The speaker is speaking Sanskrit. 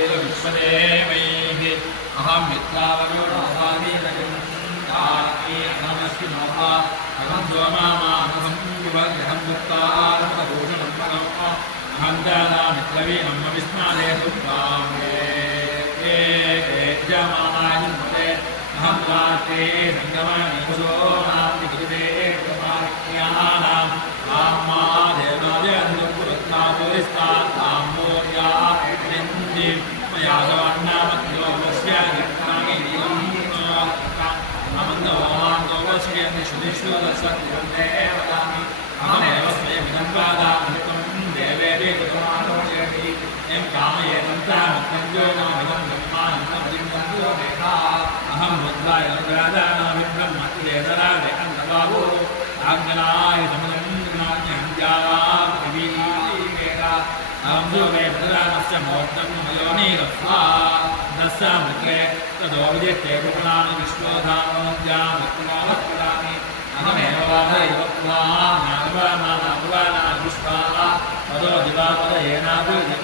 विश्वदेवैः अहं विद्रावयोडासादीरजम् अहमस्ति नोहा अहं सोमामानसं विवर्गहं मुक्तारमभूषणं मनः अहं जानामित्रवीणं विस्माले दुर्गाम्ये जमानायन्ते अहं रात्रे सङ्गमानि कुसोमानि कुरुते कुमार्याणाम् आम्मा देवादयन्दुपुरत्नापुरिस्तान्ताम्मोर्या निन्दिं मया सवर्णामत्यो वस्यानि अमन्दोमान्दोपश्यन्ति शुदिषु दशत्युन्देव वदामि अहमेव स्वयमिदं वादामृतं देवेदे कुतमानोषयति यं कामयेनं तामत्तं योगममिदं ब्रह्मानन्दं जिन्दो देहा अहं बुद्धाय राजानामिब्रह्म वेदराजे अन्तबाहु आज्ञनाय समदं ज्ञानाज्ञानापृथिवीवेदा अहं योगे भद्रामस्य मोक्तं मयोनीरस्वा दस्यामृत्रे तदो विद्यते गुणानि विश्वोधामोद्यामृत्वानि अहमेव वादयोत्वा ज्ञानवानापुराणानि विश्वाः तदो दिवापदयेनाभिर्यते